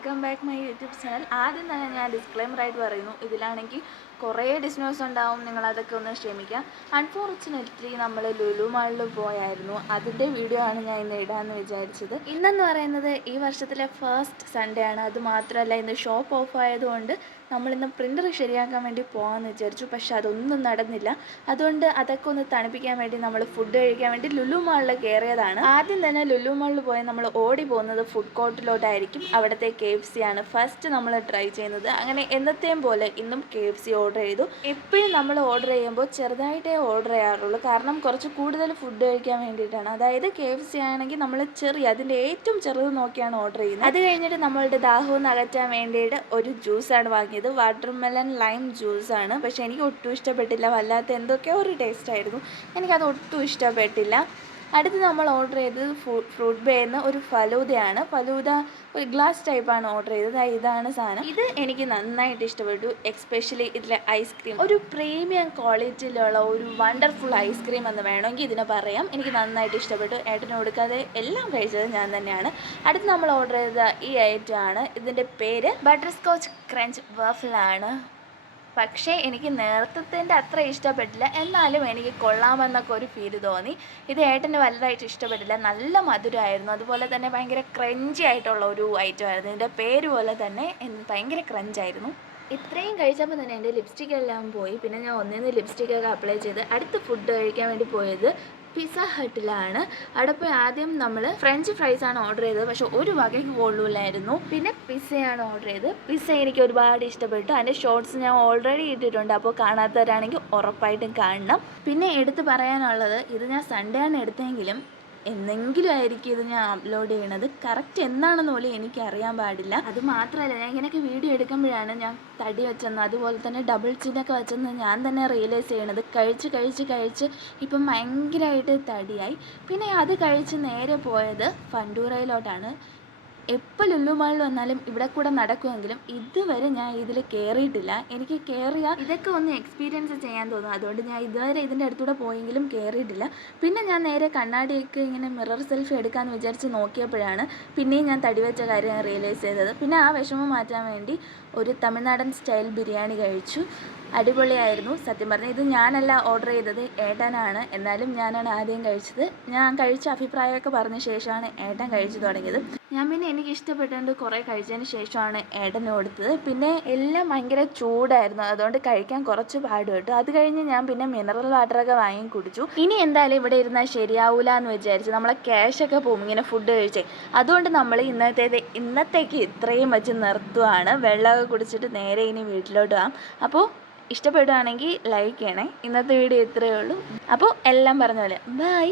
Welcome back my YouTube channel. ആദ്യം തന്നെ ഞാൻ ഡിസ്ക്ലെയിമറായിട്ട് പറയുന്നു, ഇതിലാണെങ്കിൽ കുറേ ഡിസ്നോസ് ഉണ്ടാവും, നിങ്ങളതൊക്കെ ഒന്ന് ക്ഷമിക്കാം. അൺഫോർച്ചുനേറ്റ്ലി നമ്മൾ ലുലു മാളിൽ പോയായിരുന്നു, അതിൻ്റെ വീഡിയോ ആണ് ഞാൻ ഇന്ന് ഇടാമെന്ന് വിചാരിച്ചത്. ഇന്നെന്ന് പറയുന്നത് ഈ വർഷത്തിലെ ഫസ്റ്റ് സൺഡേ ആണ്. അതുമാത്രമല്ല ഇന്ന് ഷോപ്പ് ഓഫ് ആയതുകൊണ്ട് നമ്മളിന്ന് പ്രിൻ്റർ ശരിയാക്കാൻ വേണ്ടി പോകാമെന്ന് വിചാരിച്ചു. പക്ഷെ അതൊന്നും നടന്നില്ല. അതുകൊണ്ട് അതൊക്കെ ഒന്ന് തണുപ്പിക്കാൻ വേണ്ടി നമ്മൾ ഫുഡ് കഴിക്കാൻ വേണ്ടി ലുലു മാളിൽ കയറിയതാണ്. ആദ്യം തന്നെ ലുലു മാളിൽ പോയി നമ്മൾ ഓടി പോകുന്നത് ഫുഡ് കോർട്ടിലോട്ടായിരിക്കും. അവിടുത്തെ KFC ആണ് ഫസ്റ്റ് നമ്മൾ ട്രൈ ചെയ്യുന്നത്. അങ്ങനെ എന്നത്തെയും പോലെ ഇന്നും KFC ഓർഡർ ചെയ്തു. എപ്പോഴും നമ്മൾ ഓർഡർ ചെയ്യുമ്പോൾ ചെറുതായിട്ടേ ഓർഡർ ചെയ്യാറുള്ളൂ, കാരണം കുറച്ച് കൂടുതൽ ഫുഡ് കഴിക്കാൻ വേണ്ടിയിട്ടാണ്. അതായത് KFC ആണെങ്കിൽ നമ്മൾ അതിൻ്റെ ഏറ്റവും ചെറുത് നോക്കിയാണ് ഓർഡർ ചെയ്യുന്നത്. അത് കഴിഞ്ഞിട്ട് നമ്മളുടെ ദാഹവും അകറ്റാൻ വേണ്ടിയിട്ട് ഒരു ജ്യൂസാണ് വാങ്ങിയത്. വാട്ടർമെലൺ ലൈം ജ്യൂസാണ്. പക്ഷേ എനിക്ക് ഒട്ടും ഇഷ്ടപ്പെട്ടില്ല. വല്ലാത്ത എന്തൊക്കെയോ ഒരു ടേസ്റ്റ് ആയിരുന്നു. എനിക്കത് ഒട്ടും ഇഷ്ടപ്പെട്ടില്ല. അടുത്ത് നമ്മൾ ഓർഡർ ചെയ്തത് ഫ്രൂട്ട് ബേന്ന് ഒരു ഫലൂദയാണ്. ഫലൂദ ഒരു ഗ്ലാസ് ടൈപ്പാണ് ഓർഡർ ചെയ്തത്. ഇതാണ് സാധനം. ഇത് എനിക്ക് നന്നായിട്ട് ഇഷ്ടപ്പെട്ടു. എക്സ്പെഷ്യലി ഇതിലെ ഐസ്ക്രീം ഒരു പ്രീമിയം ക്വാളിറ്റിയിലുള്ള ഒരു വണ്ടർഫുൾ ഐസ്ക്രീം എന്ന് വേണമെങ്കിൽ ഇതിനെ പറയാം. എനിക്ക് നന്നായിട്ട് ഇഷ്ടപ്പെട്ടു. ഏട്ടന് കൊടുക്കാതെ എല്ലാം കഴിച്ചത് ഞാൻ തന്നെയാണ്. അടുത്ത് നമ്മൾ ഓർഡർ ചെയ്ത ഈ ഐറ്റമാണ്. ഇതിൻ്റെ പേര് ബട്ടർ സ്കോച്ച് ക്രഞ്ച് വഫിളാണ്. പക്ഷേ എനിക്ക് നേരത്തെ അത്ര ഇഷ്ടപ്പെട്ടില്ല. എന്നാലും എനിക്ക് കൊള്ളാമെന്നൊക്കെ ഒരു ഫീൽ തോന്നി. ഇത് ഏട്ടന് വലുതായിട്ട് ഇഷ്ടപ്പെട്ടില്ല. നല്ല മധുരമായിരുന്നു. അതുപോലെ തന്നെ ഭയങ്കര ക്രഞ്ചി ആയിട്ടുള്ള ഒരു ഐറ്റം ആയിരുന്നു. ഇതിൻ്റെ പേര് പോലെ തന്നെ ഭയങ്കര ക്രഞ്ചായിരുന്നു. ഇത്രയും കഴിച്ചപ്പോൾ തന്നെ എൻ്റെ ലിപ്സ്റ്റിക് എല്ലാം പോയി. പിന്നെ ഞാൻ ഒന്നിന്ന് ലിപ്സ്റ്റിക്കൊക്കെ അപ്ലൈ ചെയ്ത് അടുത്ത് ഫുഡ് കഴിക്കാൻ വേണ്ടി പോയത് പിസ്സ ഹട്ടിലാണ്. അവിടെ പോയി ആദ്യം നമ്മൾ ഫ്രഞ്ച് ഫ്രൈസ് ആണ് ഓർഡർ ചെയ്തത്. പക്ഷെ ഒരു വകയ്ക്ക് കൊള്ളൂലായിരുന്നു. പിന്നെ പിസ്സയാണ് ഓർഡർ ചെയ്തത്. പിസ്സ എനിക്ക് ഒരുപാട് ഇഷ്ടപ്പെട്ടു. അതിൻ്റെ ഷോർട്സ് ഞാൻ ഓൾറെഡി ഇട്ടിട്ടുണ്ട്. അപ്പോൾ കാണാത്തവരാണെങ്കിൽ ഉറപ്പായിട്ടും കാണണം. പിന്നെ എടുത്ത് പറയാനുള്ളത്, ഇത് ഞാൻ സൺഡേ ആണ് എടുത്തെങ്കിലും എന്നെങ്കിലും ആയിരിക്കും ഇത് ഞാൻ അപ്ലോഡ് ചെയ്യണത്. കറക്റ്റ് എന്നാണെന്ന് പോലും എനിക്ക് അറിയാൻ പാടില്ല. അത് മാത്രമല്ല, ഞാൻ ഇങ്ങനെയൊക്കെ വീഡിയോ എടുക്കുമ്പോഴാണ് ഞാൻ തടി വെച്ചെന്ന് അതുപോലെ തന്നെ ഡബിൾ ചിന്നൊക്കെ വെച്ചെന്ന് ഞാൻ തന്നെ റിയലൈസ് ചെയ്യണത്. കഴിച്ച് ഇപ്പം ഭയങ്കരമായിട്ട് തടിയായി. പിന്നെ അത് കഴിച്ച് നേരെ പോയത് ഫണ്ടൂറയിലോട്ടാണ്. എപ്പോൾ ലുലു മാളിൽ വന്നാലും ഇവിടെ കൂടെ നടക്കുമെങ്കിലും ഇതുവരെ ഞാൻ ഇതിൽ കയറിയിട്ടില്ല. എനിക്ക് കയറിയാൽ ഇതൊക്കെ ഒന്ന് എക്സ്പീരിയൻസ് ചെയ്യാൻ തോന്നും. അതുകൊണ്ട് ഞാൻ ഇതുവരെ ഇതിൻ്റെ അടുത്തൂടെ പോയെങ്കിലും കയറിയിട്ടില്ല. പിന്നെ ഞാൻ നേരെ കണ്ണാടിയൊക്കെ ഇങ്ങനെ മിറർ സെൽഫി എടുക്കാമെന്ന് വിചാരിച്ച് നോക്കിയപ്പോഴാണ് പിന്നെയും ഞാൻ തടി വെച്ച കാര്യം റിയലൈസ് ചെയ്തത്. പിന്നെ ആ വിഷമം മാറ്റാൻ വേണ്ടി ഒരു തമിഴ്നാടൻ സ്റ്റൈൽ ബിരിയാണി കഴിച്ചു. അടിപൊളിയായിരുന്നു. സത്യം പറഞ്ഞാൽ ഇത് ഞാനല്ല ഓർഡർ ചെയ്തത്, ഏട്ടനാണ്. എന്നാലും ഞാനാണ് ആദ്യം കഴിച്ചത്. ഞാൻ കഴിച്ച അഭിപ്രായമൊക്കെ പറഞ്ഞ ശേഷമാണ് ഏട്ടൻ കഴിച്ചു തുടങ്ങിയത്. ഞാൻ പിന്നെ എനിക്ക് ഇഷ്ടപ്പെട്ടുകൊണ്ട് കുറേ കഴിച്ചതിന് ശേഷമാണ് ഏട്ടന് കൊടുത്തത്. പിന്നെ എല്ലാം ഭയങ്കര ചൂടായിരുന്നു, അതുകൊണ്ട് കഴിക്കാൻ കുറച്ച് പാട് കേട്ടു. അത് കഴിഞ്ഞ് ഞാൻ പിന്നെ മിനറൽ വാട്ടറൊക്കെ വാങ്ങി കുടിച്ചു. ഇനി എന്തായാലും ഇവിടെ ഇരുന്നാൽ ശരിയാവൂല എന്ന് വിചാരിച്ചു. നമ്മളെ ക്യാഷൊക്കെ പോകും ഇങ്ങനെ ഫുഡ് കഴിച്ചേ. അതുകൊണ്ട് നമ്മൾ ഇന്നത്തേക്ക് ഇത്രയും വെച്ച് നിർത്തുവാണ്. വെള്ളമൊക്കെ കുടിച്ചിട്ട് നേരെ ഇനി വീട്ടിലോട്ട് പോകാം. അപ്പോൾ ഇഷ്ടപ്പെടുകയാണെങ്കിൽ ലൈക്ക് ചെയ്യണേ. ഇന്നത്തെ വീഡിയോ ഇത്രയേ ഉള്ളൂ. അപ്പോൾ എല്ലാം പറഞ്ഞ പോലെ ബൈ.